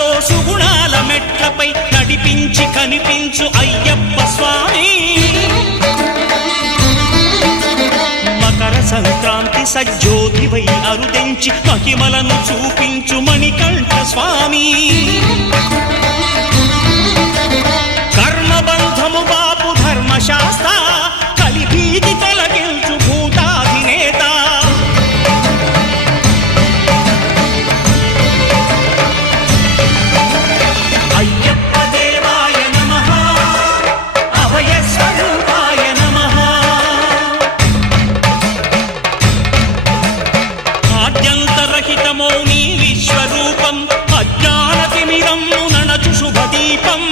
సుఖాలతో సుగుణాల మెట్లపై నడిపించి కనిపించు అయ్యప్ప స్వామి. మకర సంక్రాంతి సజ్జోతివై అరుదెంచి మహిమలను చూపించు మణికంఠ స్వామి. కర్మబంధము బాపు ధర్మశాస్త్ర కలిభీతి తొలగించు భూతాధినేత. అయ్యప్ప దేవాయ నమః, అభయ స్వరూపాయ నమః. ఆద్యంతరహితమో నీ విశ్వరూపం, అజ్ఞానతిమిరం నణచు శుభదీపం.